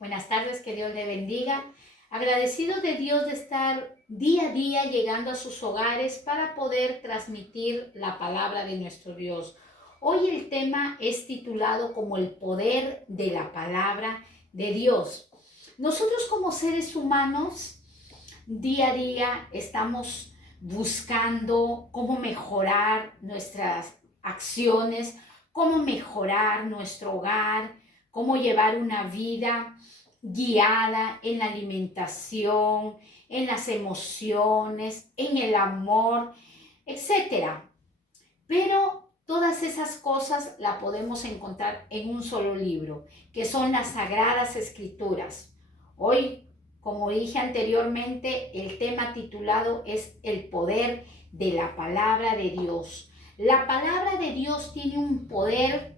Buenas tardes, que Dios le bendiga. Agradecido de Dios de estar día a día llegando a sus hogares para poder transmitir la palabra de nuestro Dios. Hoy el tema es titulado como el poder de la palabra de Dios. Nosotros como seres humanos día a día estamos buscando cómo mejorar nuestras acciones, cómo mejorar nuestro hogar, cómo llevar una vida guiada en la alimentación, en las emociones, en el amor, etcétera. Pero todas esas cosas las podemos encontrar en un solo libro, que son las Sagradas Escrituras. Hoy, como dije anteriormente, el tema titulado es el poder de la palabra de Dios. La palabra de Dios tiene un poder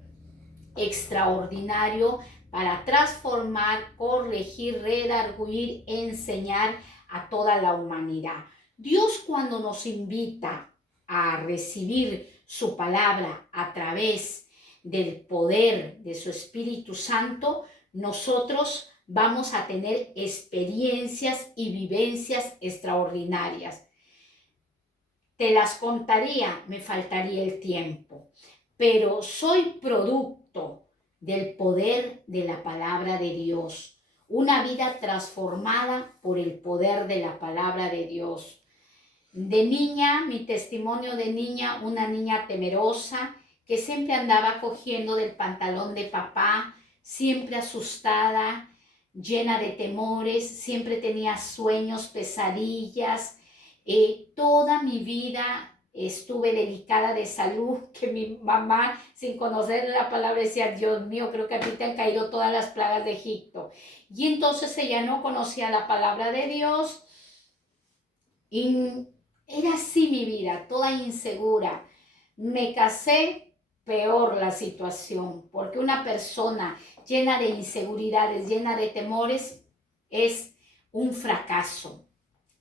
extraordinario para transformar, corregir, redarguir, enseñar a toda la humanidad. Dios, cuando nos invita a recibir su palabra a través del poder de su Espíritu Santo, nosotros vamos a tener experiencias y vivencias extraordinarias. Te las contaría, me faltaría el tiempo, pero soy producto del poder de la palabra de Dios, una vida transformada por el poder de la palabra de Dios. De niña, mi testimonio de niña, una niña temerosa que siempre andaba cogiendo del pantalón de papá, siempre asustada, llena de temores, siempre tenía sueños, pesadillas. Toda mi vida estuve delicada de salud, que mi mamá, sin conocer la palabra, decía: Dios mío, creo que a ti te han caído todas las plagas de Egipto. Y entonces ella no conocía la palabra de Dios y era así mi vida, toda insegura. Me casé, peor la situación, porque una persona llena de inseguridades, llena de temores, es un fracaso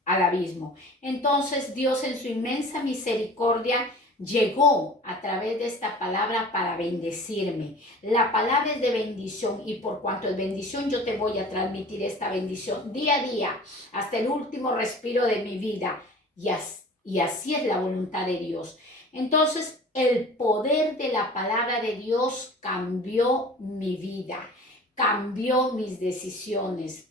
al abismo. Entonces Dios, en su inmensa misericordia, llegó a través de esta palabra para bendecirme. La palabra es de bendición, y por cuanto es bendición, yo te voy a transmitir esta bendición día a día hasta el último respiro de mi vida, y así es la voluntad de Dios. Entonces el poder de la palabra de Dios cambió mi vida, cambió mis decisiones,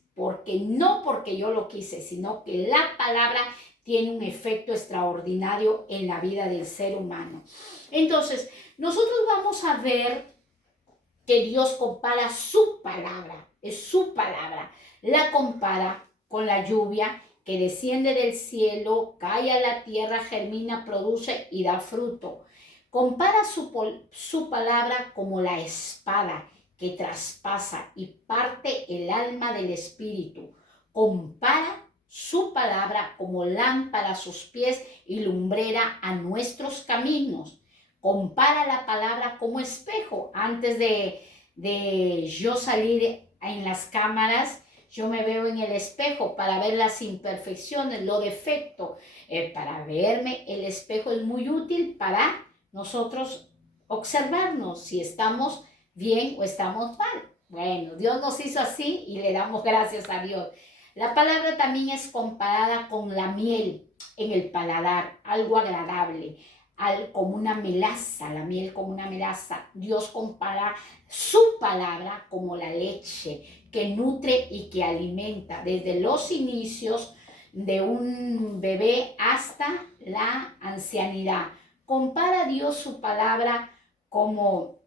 no porque yo lo quise, sino que la palabra tiene un efecto extraordinario en la vida del ser humano. Entonces, nosotros vamos a ver que Dios compara su palabra, es su palabra, la compara con la lluvia que desciende del cielo, cae a la tierra, germina, produce y da fruto. Compara su palabra como la espada que traspasa y parte el alma del espíritu. Compara su palabra como lámpara a sus pies y lumbrera a nuestros caminos. Compara la palabra como espejo. Antes de yo salir en las cámaras, yo me veo en el espejo para ver las imperfecciones, los defectos. Para verme, el espejo es muy útil para nosotros observarnos si estamos bien o estamos mal. Bueno, Dios nos hizo así y le damos gracias a Dios. La palabra también es comparada con la miel en el paladar, algo agradable, como una melaza, la miel como una melaza. Dios compara su palabra como la leche que nutre y que alimenta desde los inicios de un bebé hasta la ancianidad. Compara Dios su palabra como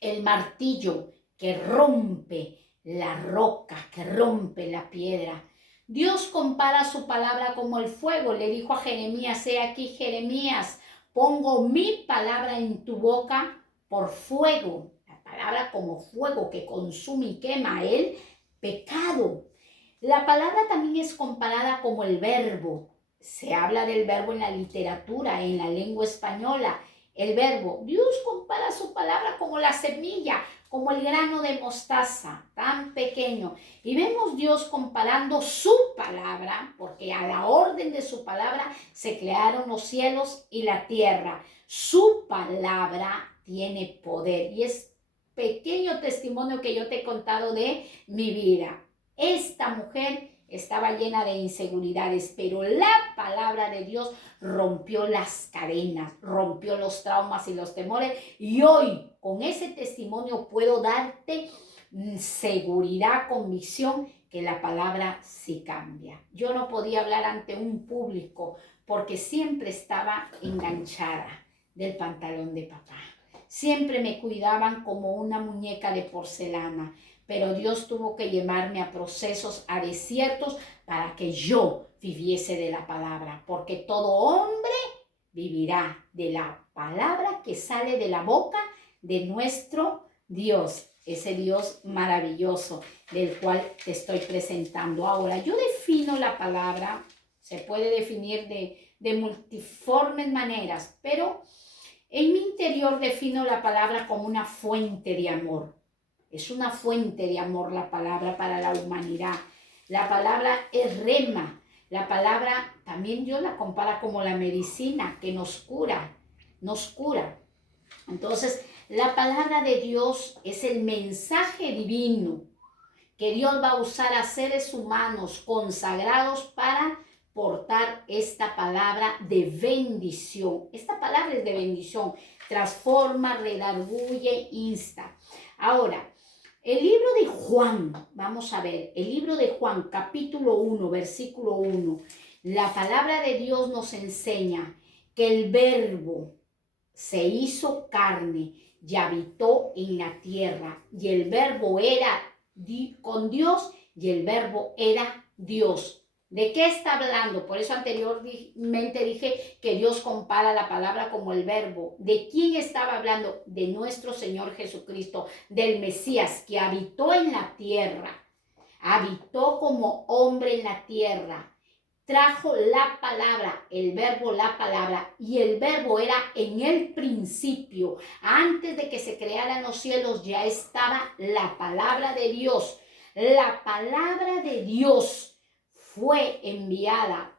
el martillo que rompe la roca, que rompe la piedra. Dios compara su palabra como el fuego. Le dijo a Jeremías: he aquí, Jeremías, pongo mi palabra en tu boca por fuego. La palabra como fuego que consume y quema el pecado. La palabra también es comparada como el verbo. Se habla del verbo en la literatura, en la lengua española. El verbo, Dios compara su palabra como la semilla, como el grano de mostaza, tan pequeño. Y vemos Dios comparando su palabra, porque a la orden de su palabra se crearon los cielos y la tierra. Su palabra tiene poder y es pequeño testimonio que yo te he contado de mi vida. Esta mujer estaba llena de inseguridades, pero la palabra de Dios rompió las cadenas, rompió los traumas y los temores. Y hoy, con ese testimonio, puedo darte seguridad, convicción, que la palabra sí cambia. Yo no podía hablar ante un público porque siempre estaba enganchada del pantalón de papá. Siempre me cuidaban como una muñeca de porcelana, pero Dios tuvo que llevarme a procesos, a desiertos, para que yo viviese de la palabra, porque todo hombre vivirá de la palabra que sale de la boca de nuestro Dios, ese Dios maravilloso del cual te estoy presentando. Ahora, yo defino la palabra, se puede definir de multiformes maneras, pero en mi interior defino la palabra como una fuente de amor. Es una fuente de amor la palabra para la humanidad. La palabra es rema. La palabra también yo la comparo como la medicina que nos cura, nos cura. Entonces, la palabra de Dios es el mensaje divino que Dios va a usar a seres humanos consagrados para portar esta palabra de bendición. Esta palabra es de bendición. Transforma, redarguye, insta. Ahora, el libro de Juan, vamos a ver, el libro de Juan, capítulo 1, versículo 1. La palabra de Dios nos enseña que el Verbo se hizo carne y habitó en la tierra, y el Verbo era con Dios y el Verbo era Dios. ¿De qué está hablando? Por eso anteriormente dije que Dios compara la palabra como el Verbo. ¿De quién estaba hablando? De nuestro Señor Jesucristo, del Mesías que habitó en la tierra, habitó como hombre en la tierra. Trajo la palabra, el verbo, la palabra, y el verbo era en el principio. Antes de que se crearan los cielos ya estaba la palabra de Dios. La palabra de Dios fue enviada,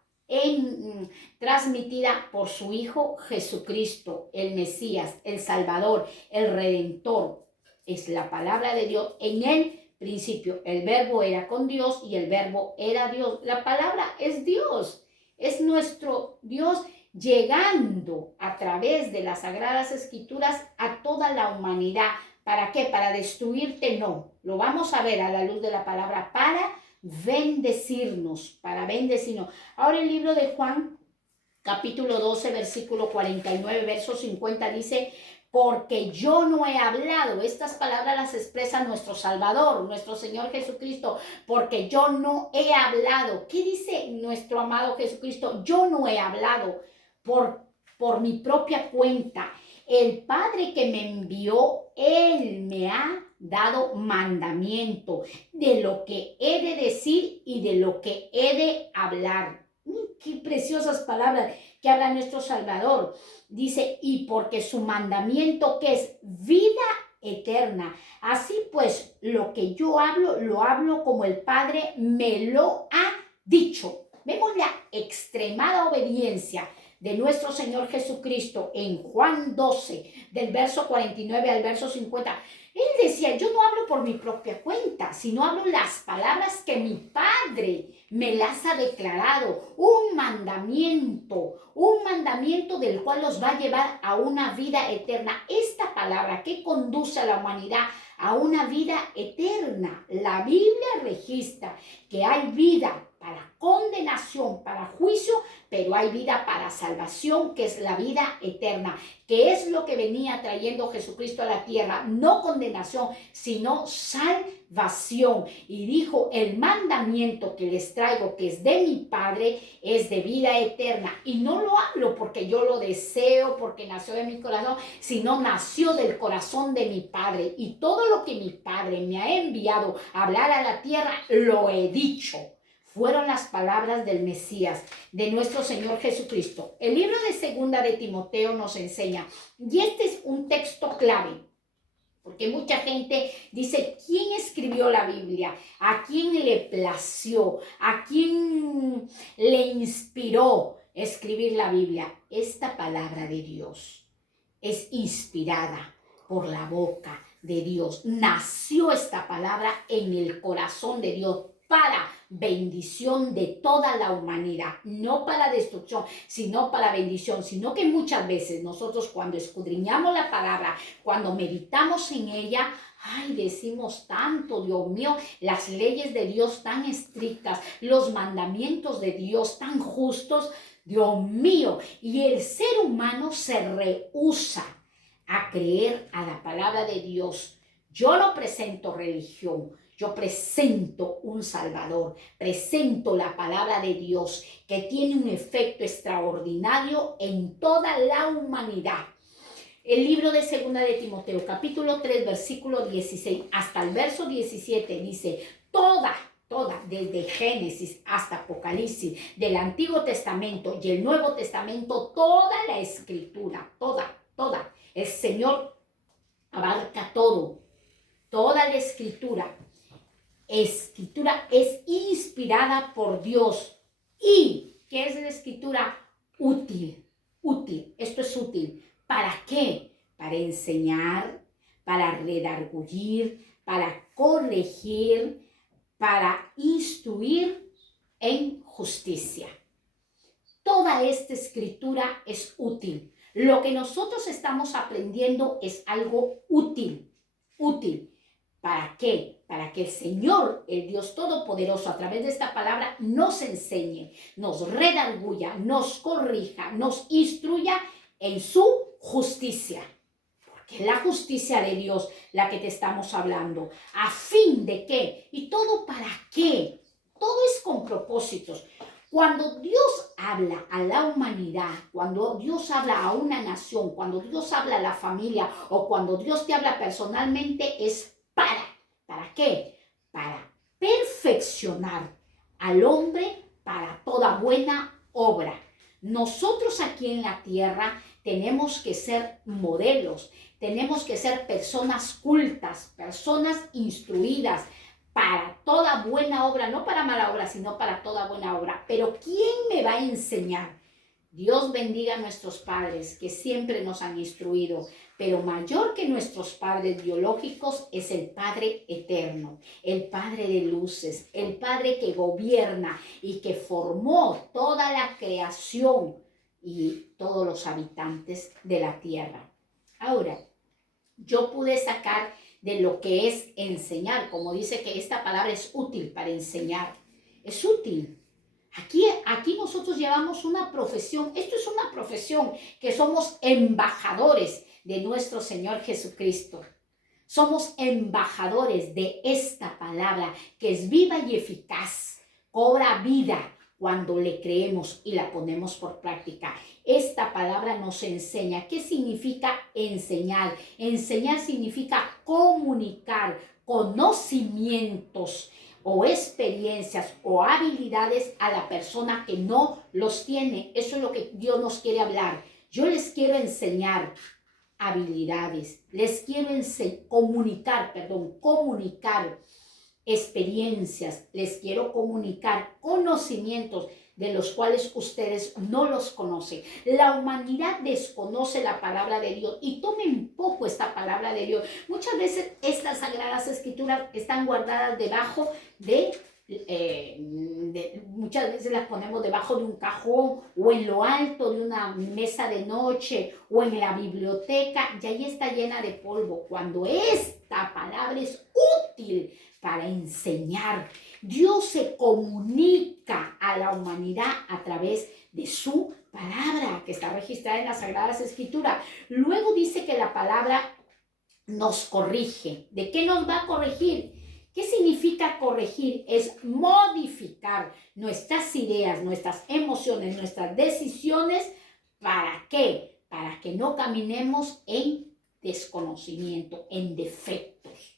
transmitida por su Hijo Jesucristo, el Mesías, el Salvador, el Redentor. Es la palabra de Dios en él. Principio, el verbo era con Dios y el verbo era Dios. La palabra es Dios, es nuestro Dios llegando a través de las Sagradas Escrituras a toda la humanidad. ¿Para qué? ¿Para destruirte? No, lo vamos a ver a la luz de la palabra, para bendecirnos, para bendecirnos. Ahora el libro de Juan, capítulo 12, versículo 49, verso 50 dice: porque yo no he hablado. Estas palabras las expresa nuestro Salvador, nuestro Señor Jesucristo. Porque yo no he hablado. ¿Qué dice nuestro amado Jesucristo? Yo no he hablado por mi propia cuenta. El Padre que me envió, Él me ha dado mandamiento de lo que he de decir y de lo que he de hablar. Qué preciosas palabras que habla nuestro Salvador. Dice, y porque su mandamiento que es vida eterna. Así pues, lo que yo hablo, lo hablo como el Padre me lo ha dicho. Vemos la extremada obediencia de nuestro Señor Jesucristo en Juan 12, del verso 49 al verso 50. Él decía, yo no hablo por mi propia cuenta, sino hablo las palabras que mi Padre me las ha declarado. Un mandamiento del cual los va a llevar a una vida eterna. Esta palabra que conduce a la humanidad a una vida eterna. La Biblia registra que hay vida para condenación, para juicio, pero hay vida para salvación, que es la vida eterna, que es lo que venía trayendo Jesucristo a la tierra, no condenación, sino salvación. Y dijo, el mandamiento que les traigo, que es de mi Padre, es de vida eterna. Y no lo hablo porque yo lo deseo, porque nació de mi corazón, sino nació del corazón de mi Padre. Y todo lo que mi Padre me ha enviado a hablar a la tierra, lo he dicho. Fueron las palabras del Mesías, de nuestro Señor Jesucristo. El libro de Segunda de Timoteo nos enseña, y este es un texto clave, porque mucha gente dice, ¿quién escribió la Biblia? ¿A quién le plació? ¿A quién le inspiró escribir la Biblia? Esta palabra de Dios es inspirada por la boca de Dios. Nació esta palabra en el corazón de Dios para bendición de toda la humanidad, no para destrucción, sino para bendición, sino que muchas veces nosotros cuando escudriñamos la palabra, cuando meditamos en ella, ay, decimos tanto, Dios mío, las leyes de Dios tan estrictas, los mandamientos de Dios tan justos, Dios mío, y el ser humano se rehúsa a creer a la palabra de Dios. Yo no presento religión, yo presento un Salvador, presento la palabra de Dios que tiene un efecto extraordinario en toda la humanidad. El libro de Segunda de Timoteo, capítulo 3, versículo 16 hasta el verso 17 dice, toda, desde Génesis hasta Apocalipsis, del Antiguo Testamento y el Nuevo Testamento, toda la Escritura, toda, el Señor abarca todo, toda la Escritura es inspirada por Dios. ¿Y qué es la Escritura? Útil, esto es útil. ¿Para qué? Para enseñar, para redarguir, para corregir, para instruir en justicia. Toda esta Escritura es útil. Lo que nosotros estamos aprendiendo es algo útil. ¿Para qué? Para que el Señor, el Dios Todopoderoso, a través de esta palabra nos enseñe, nos redarguya, nos corrija, nos instruya en su justicia. Porque es la justicia de Dios la que te estamos hablando. ¿A fin de qué? ¿Y todo para qué? Todo es con propósitos. Cuando Dios habla a la humanidad, cuando Dios habla a una nación, cuando Dios habla a la familia o cuando Dios te habla personalmente es ¿para qué? Para perfeccionar al hombre para toda buena obra. Nosotros aquí en la tierra tenemos que ser modelos, tenemos que ser personas cultas, personas instruidas para toda buena obra, no para mala obra, sino para toda buena obra. Pero ¿quién me va a enseñar? Dios bendiga a nuestros padres que siempre nos han instruido, pero mayor que nuestros padres biológicos es el Padre eterno, el Padre de luces, el Padre que gobierna y que formó toda la creación y todos los habitantes de la tierra. Ahora, yo pude sacar de lo que es enseñar, como dice que esta palabra es útil para enseñar, es útil. Aquí nosotros llevamos una profesión, esto es una profesión, que somos embajadores de nuestro Señor Jesucristo. Somos embajadores de esta palabra que es viva y eficaz, cobra vida cuando le creemos y la ponemos por práctica. Esta palabra nos enseña. ¿Qué significa enseñar? Enseñar significa comunicar conocimientos o experiencias o habilidades a la persona que no los tiene. Eso es lo que Dios nos quiere hablar. Yo les quiero enseñar habilidades, les quiero comunicar experiencias, les quiero comunicar conocimientos de los cuales ustedes no los conocen. La humanidad desconoce la palabra de Dios y tomen poco esta palabra de Dios. Muchas veces estas sagradas escrituras están guardadas debajo muchas veces las ponemos debajo de un cajón o en lo alto de una mesa de noche o en la biblioteca y ahí está llena de polvo, cuando esta palabra es útil para enseñar. Dios se comunica a la humanidad a través de su palabra que está registrada en las Sagradas Escrituras. Luego dice que la palabra nos corrige. ¿De qué nos va a corregir? ¿Qué significa corregir? Es modificar nuestras ideas, nuestras emociones, nuestras decisiones. ¿Para qué? Para que no caminemos en desconocimiento, en defectos.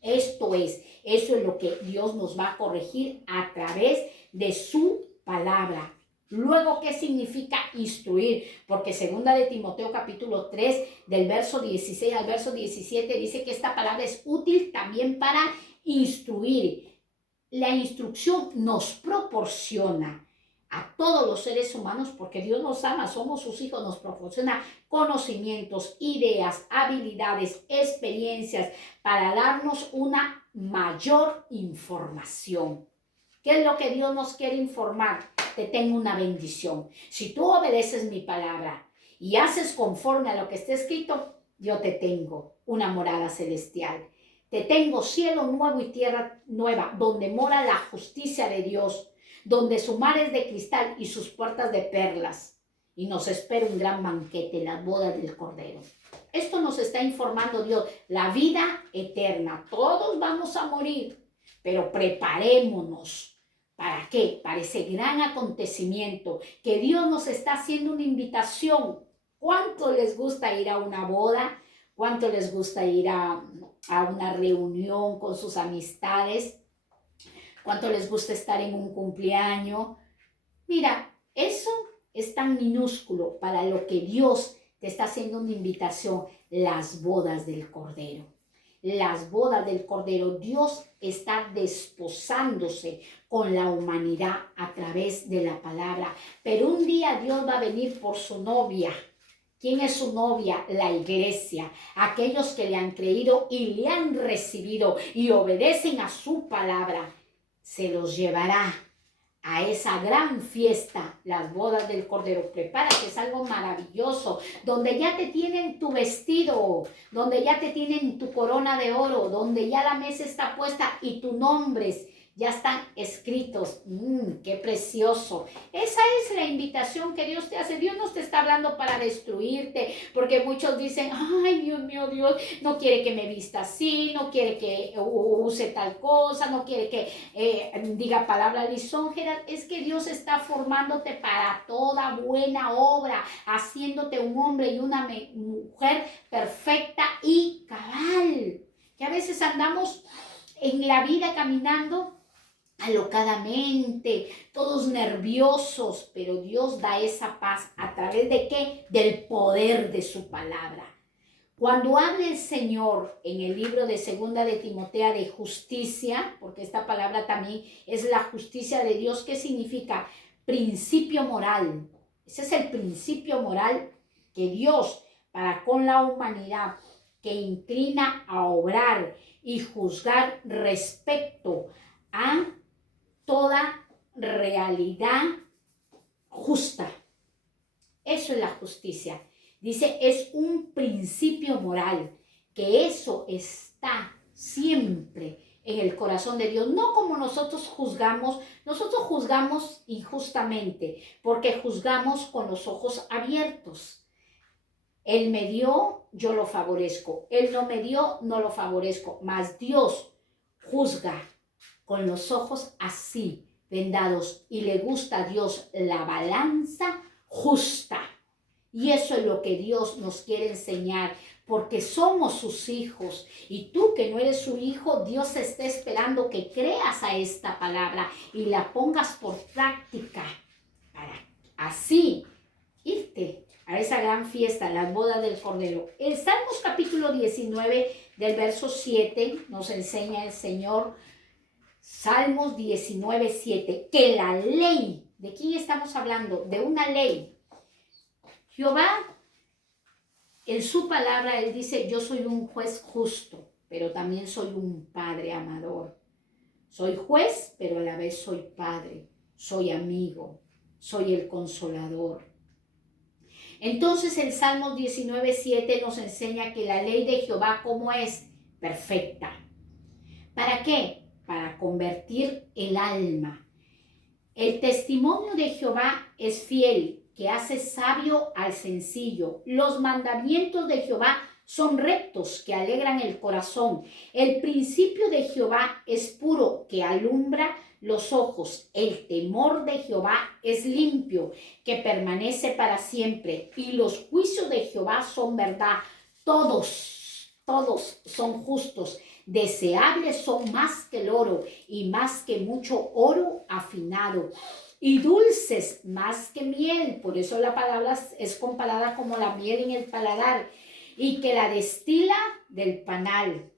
Eso es lo que Dios nos va a corregir a través de su palabra. Luego, ¿qué significa instruir? Porque segunda de Timoteo capítulo 3, del verso 16 al verso 17, dice que esta palabra es útil también para instruir. La instrucción nos proporciona a todos los seres humanos, porque Dios nos ama, somos sus hijos, nos proporciona conocimientos, ideas, habilidades, experiencias para darnos una mayor información. ¿Qué es lo que Dios nos quiere informar? Te tengo una bendición. Si tú obedeces mi palabra y haces conforme a lo que está escrito, yo te tengo una morada celestial. Te tengo cielo nuevo y tierra nueva, donde mora la justicia de Dios, donde su mar es de cristal y sus puertas de perlas. Y nos espera un gran banquete, las bodas del Cordero. Esto nos está informando Dios, la vida eterna. Todos vamos a morir, pero preparémonos. ¿Para qué? Para ese gran acontecimiento que Dios nos está haciendo una invitación. ¿Cuánto les gusta ir a una boda? ¿Cuánto les gusta ir a una reunión con sus amistades? ¿Cuánto les gusta estar en un cumpleaños? Mira, eso es tan minúsculo para lo que Dios te está haciendo una invitación, las bodas del Cordero. Las bodas del Cordero, Dios está desposándose con la humanidad a través de la palabra. Pero un día Dios va a venir por su novia. ¿Quién es su novia? La iglesia. Aquellos que le han creído y le han recibido y obedecen a su palabra, se los llevará a esa gran fiesta, las bodas del Cordero. Prepárate, es algo maravilloso, donde ya te tienen tu vestido, donde ya te tienen tu corona de oro, donde ya la mesa está puesta y tus nombres ya están escritos. ¡Qué precioso! Esa es la invitación que Dios te hace. Dios no te está hablando para destruirte, porque muchos dicen, ay, Dios mío, Dios no quiere que me vista así, no quiere que use tal cosa, no quiere que diga palabras lisonjeras. Es que Dios está formándote para toda buena obra, haciéndote un hombre y una mujer perfecta y cabal. Que a veces andamos en la vida caminando alocadamente, todos nerviosos, pero Dios da esa paz a través de ¿qué? Del poder de su palabra. Cuando habla el Señor en el libro de Segunda de Timoteo de justicia, porque esta palabra también es la justicia de Dios, ¿qué significa? Principio moral. Ese es el principio moral que Dios para con la humanidad, que inclina a obrar y juzgar respecto a toda realidad justa. Eso es la justicia. Dice, es un principio moral, que eso está siempre en el corazón de Dios. No como nosotros juzgamos injustamente, porque juzgamos con los ojos abiertos. Él me dio, yo lo favorezco. Él no me dio, no lo favorezco. Mas Dios juzga con los ojos así, vendados, y le gusta a Dios la balanza justa. Y eso es lo que Dios nos quiere enseñar, porque somos sus hijos. Y tú que no eres su hijo, Dios está esperando que creas a esta palabra y la pongas por práctica, para así irte a esa gran fiesta, las bodas del Cordero. El Salmos capítulo 19 del verso 7 nos enseña el Señor, Salmos 19, 7, que la ley, ¿de quién estamos hablando? De una ley. Jehová, en su palabra, Él dice, yo soy un juez justo, pero también soy un padre amador. Soy juez, pero a la vez soy padre, soy amigo, soy el consolador. Entonces el Salmo 19, 7 nos enseña que la ley de Jehová, ¿cómo es? Perfecta. ¿Para qué? Para convertir el alma. El testimonio de Jehová es fiel, que hace sabio al sencillo. Los mandamientos de Jehová son rectos, que alegran el corazón. El principio de Jehová es puro, que alumbra los ojos. El temor de Jehová es limpio, que permanece para siempre. Y los juicios de Jehová son verdad. Todos son justos. Deseables son más que el oro y más que mucho oro afinado. Y dulces más que miel. Por eso la palabra es comparada como la miel en el paladar. Y que la destila del panal.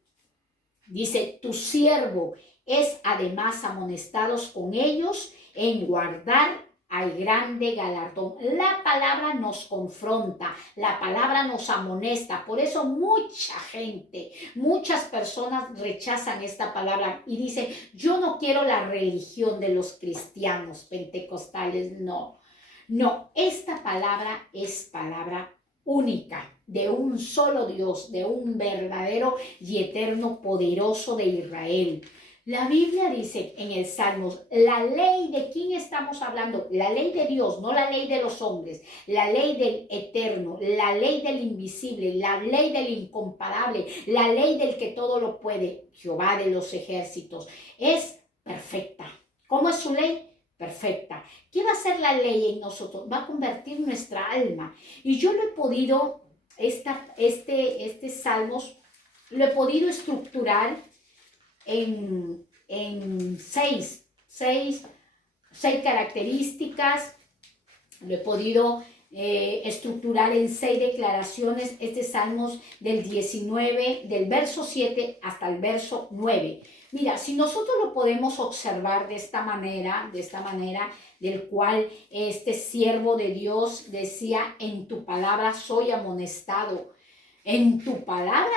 Dice, tu siervo es además amonestados con ellos en guardar hay grande galardón. La palabra nos confronta, la palabra nos amonesta. Por eso mucha gente, muchas personas rechazan esta palabra y dicen, yo no quiero la religión de los cristianos pentecostales. No, no, esta palabra es palabra única, de un solo Dios, de un verdadero y eterno poderoso de Israel. La Biblia dice en el Salmos, la ley de quién estamos hablando, la ley de Dios, no la ley de los hombres, la ley del eterno, la ley del invisible, la ley del incomparable, la ley del que todo lo puede, Jehová de los ejércitos, es perfecta. ¿Cómo es su ley? Perfecta. ¿Qué va a hacer la ley en nosotros? Va a convertir nuestra alma. Y yo lo he podido, este Salmos, lo he podido estructurar en seis características. Lo he podido estructurar en 6 declaraciones. Este Salmos del 19, del verso 7 hasta el verso 9. Mira, si nosotros lo podemos observar de esta manera, del cual este siervo de Dios decía, en tu palabra soy amonestado. En tu palabra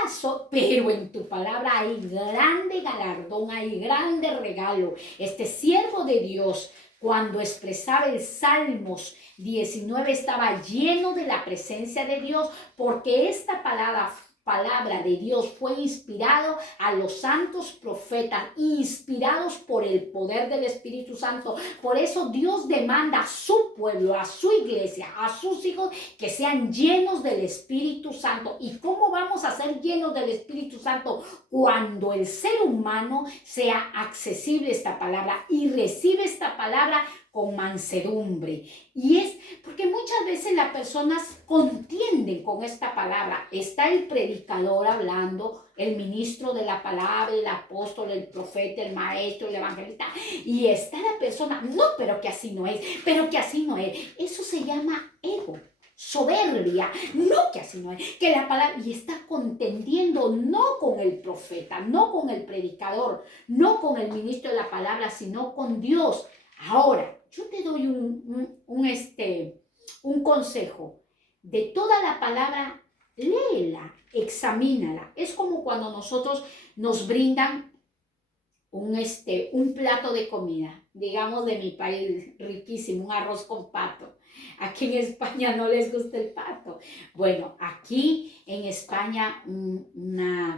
pero en tu palabra hay grande galardón, hay grande regalo. Este siervo de Dios, cuando expresaba el Salmos 19, estaba lleno de la presencia de Dios, porque esta palabra de Dios fue inspirado a los santos profetas, inspirados por el poder del Espíritu Santo. Por eso Dios demanda a su pueblo, a su iglesia, a sus hijos, que sean llenos del Espíritu Santo. ¿Y cómo vamos a ser llenos del Espíritu Santo? Cuando el ser humano sea accesible a esta palabra y recibe esta palabra con mansedumbre. Y es porque muchas veces las personas contienden con esta palabra. Está el predicador hablando, el ministro de la palabra, el apóstol, el profeta, el maestro, el evangelista, y está la persona, no, pero que así no es, pero que así no es. Eso se llama ego, soberbia, no, que así no es, que la palabra, y está contendiendo no con el profeta, no con el predicador, no con el ministro de la palabra, sino con Dios. Ahora, yo te doy un consejo. De toda la palabra, léela, examínala. Es como cuando nosotros nos brindan un plato de comida, digamos de mi país, riquísimo, un arroz con pato. Aquí en España no les gusta el pato. Bueno, aquí en España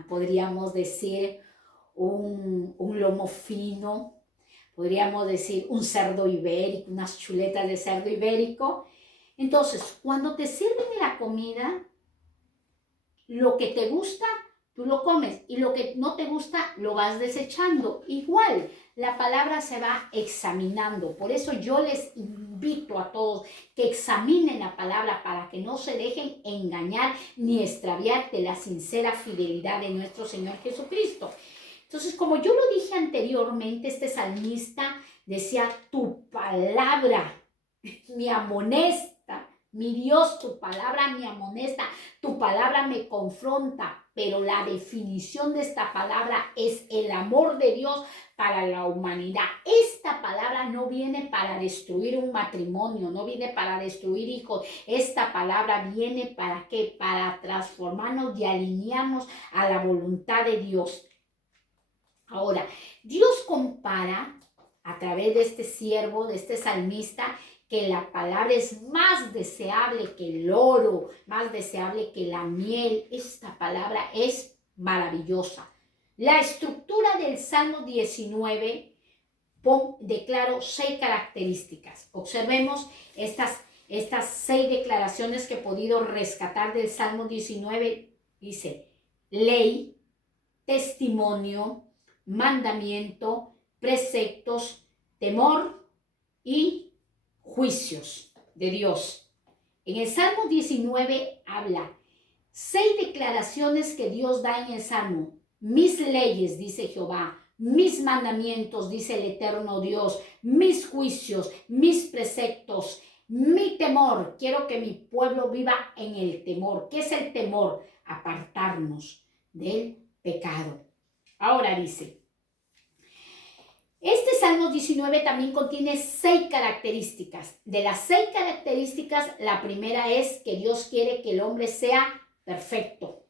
podríamos decir un lomo fino, podríamos decir un cerdo ibérico, unas chuletas de cerdo ibérico. Entonces, cuando te sirven la comida, lo que te gusta, tú lo comes, y lo que no te gusta, lo vas desechando. Igual, la palabra se va examinando. Por eso yo les invito a todos que examinen la palabra para que no se dejen engañar ni extraviar de la sincera fidelidad de nuestro Señor Jesucristo. Entonces, como yo lo dije anteriormente, este salmista decía, tu palabra me amonesta, mi Dios, tu palabra me amonesta, tu palabra me confronta, pero la definición de esta palabra es el amor de Dios para la humanidad. Esta palabra no viene para destruir un matrimonio, no viene para destruir hijos. Esta palabra viene ¿para qué? Para transformarnos y alinearnos a la voluntad de Dios. Ahora, Dios compara a través de este siervo, de este salmista, que la palabra es más deseable que el oro, más deseable que la miel. Esta palabra es maravillosa. La estructura del Salmo 19, declaro 6 características. Observemos estas 6 declaraciones que he podido rescatar del Salmo 19. Dice, ley, testimonio, mandamiento, preceptos, temor y juicios de Dios. En el Salmo 19 habla 6 declaraciones que Dios da en el Salmo. Mis leyes, dice Jehová, mis mandamientos, dice el eterno Dios, mis juicios, mis preceptos, mi temor. Quiero que mi pueblo viva en el temor. ¿Qué es el temor? Apartarnos del pecado. Ahora dice, este Salmos 19 también contiene 6 características. De las 6 características, la primera es que Dios quiere que el hombre sea perfecto,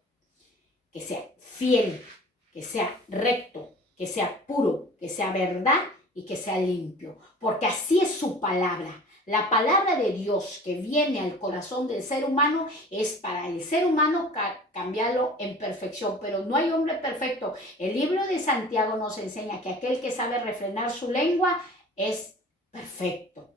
que sea fiel, que sea recto, que sea puro, que sea verdad y que sea limpio, porque así es su palabra. La palabra de Dios que viene al corazón del ser humano es para el ser humano cambiarlo en perfección, pero no hay hombre perfecto. El libro de Santiago nos enseña que aquel que sabe refrenar su lengua es perfecto.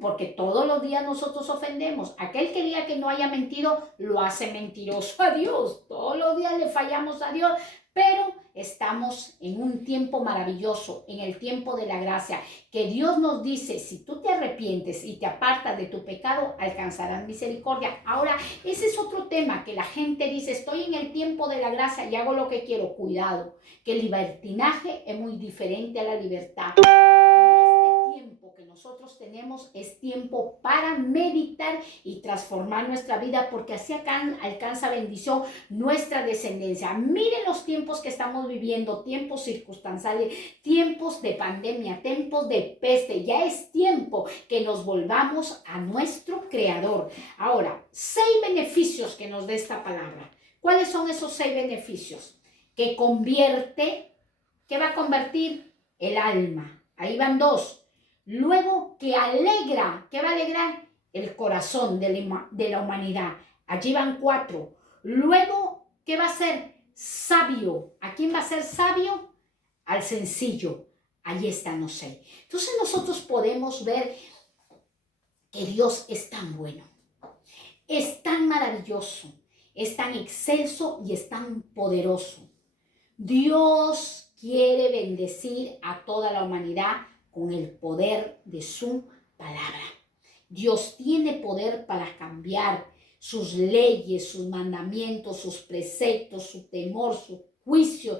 Porque todos los días nosotros ofendemos. Aquel que diga que no haya mentido, lo hace mentiroso a Dios. Todos los días le fallamos a Dios, pero estamos en un tiempo maravilloso, en el tiempo de la gracia, que Dios nos dice, si tú te arrepientes y te apartas de tu pecado, alcanzarás misericordia. Ahora, ese es otro tema, que la gente dice, estoy en el tiempo de la gracia y hago lo que quiero. Cuidado, que el libertinaje es muy diferente a la libertad. Que nosotros tenemos es tiempo para meditar y transformar nuestra vida, porque así alcanza bendición nuestra descendencia. Miren los tiempos que estamos viviendo, tiempos circunstanciales, tiempos de pandemia, tiempos de peste. Ya es tiempo que nos volvamos a nuestro Creador. Ahora, 6 beneficios que nos da esta palabra. ¿Cuáles son esos 6 beneficios? Que convierte, ¿qué va a convertir? El alma. Ahí van 2. Luego, que alegra, ¿qué va a alegrar? El corazón de la humanidad. Allí van 4. Luego, ¿qué va a ser? Sabio. ¿A quién va a ser sabio? Al sencillo. Allí están los 6. Entonces nosotros podemos ver que Dios es tan bueno, es tan maravilloso, es tan excelso y es tan poderoso. Dios quiere bendecir a toda la humanidad con el poder de su palabra. Dios tiene poder para cambiar sus leyes, sus mandamientos, sus preceptos, su temor, su juicio.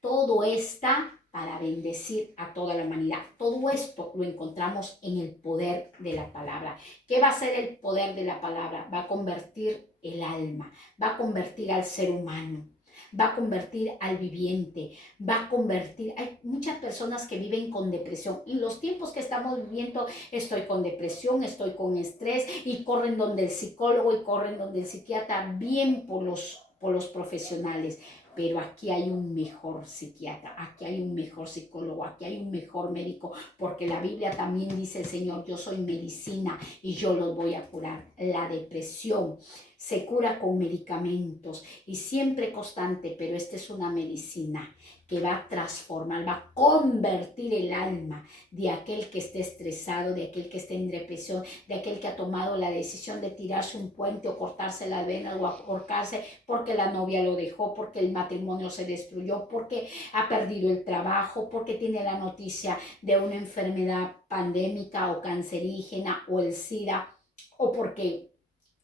Todo está para bendecir a toda la humanidad. Todo esto lo encontramos en el poder de la palabra. ¿Qué va a hacer el poder de la palabra? Va a convertir el alma, va a convertir al ser humano, va a convertir al viviente, va a convertir. Hay muchas personas que viven con depresión. En los tiempos que estamos viviendo, estoy con depresión, estoy con estrés, y corren donde el psicólogo y corren donde el psiquiatra, bien por los profesionales. Pero aquí hay un mejor psiquiatra, aquí hay un mejor psicólogo, aquí hay un mejor médico, porque la Biblia también dice el Señor, yo soy medicina y yo los voy a curar. La depresión se cura con medicamentos y siempre constante, pero esta es una medicina que va a transformar, va a convertir el alma de aquel que esté estresado, de aquel que esté en depresión, de aquel que ha tomado la decisión de tirarse un puente o cortarse las venas o ahorcarse porque la novia lo dejó, porque el matrimonio se destruyó, porque ha perdido el trabajo, porque tiene la noticia de una enfermedad pandémica o cancerígena o el SIDA, o porque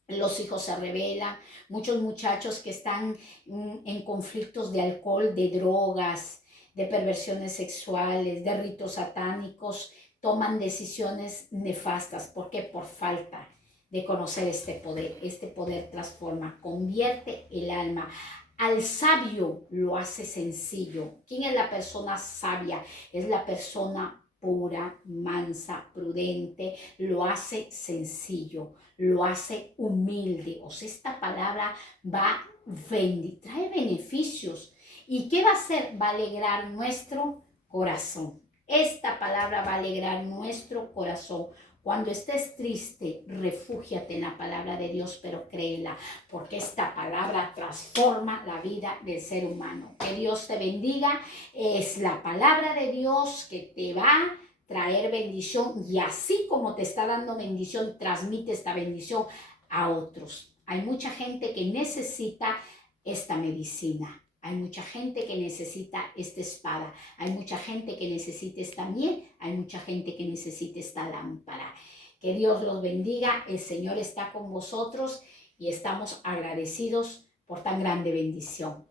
los hijos se rebelan. Muchos muchachos que están en conflictos de alcohol, de drogas, de perversiones sexuales, de ritos satánicos, toman decisiones nefastas. ¿Por qué? Por falta de conocer este poder. Este poder transforma, convierte el alma. Al sabio lo hace sencillo. ¿Quién es la persona sabia? Es la persona pura, mansa, prudente, lo hace sencillo, lo hace humilde. O sea, esta palabra trae beneficios. ¿Y qué va a hacer? Va a alegrar nuestro corazón. Esta palabra va a alegrar nuestro corazón. Cuando estés triste, refúgiate en la palabra de Dios, pero créela, porque esta palabra transforma la vida del ser humano. Que Dios te bendiga. Es la palabra de Dios que te va a traer bendición, y así como te está dando bendición, transmite esta bendición a otros. Hay mucha gente que necesita esta medicina. Hay mucha gente que necesita esta espada, hay mucha gente que necesita esta miel, hay mucha gente que necesita esta lámpara. Que Dios los bendiga, el Señor está con vosotros y estamos agradecidos por tan grande bendición.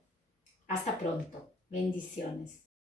Hasta pronto, bendiciones.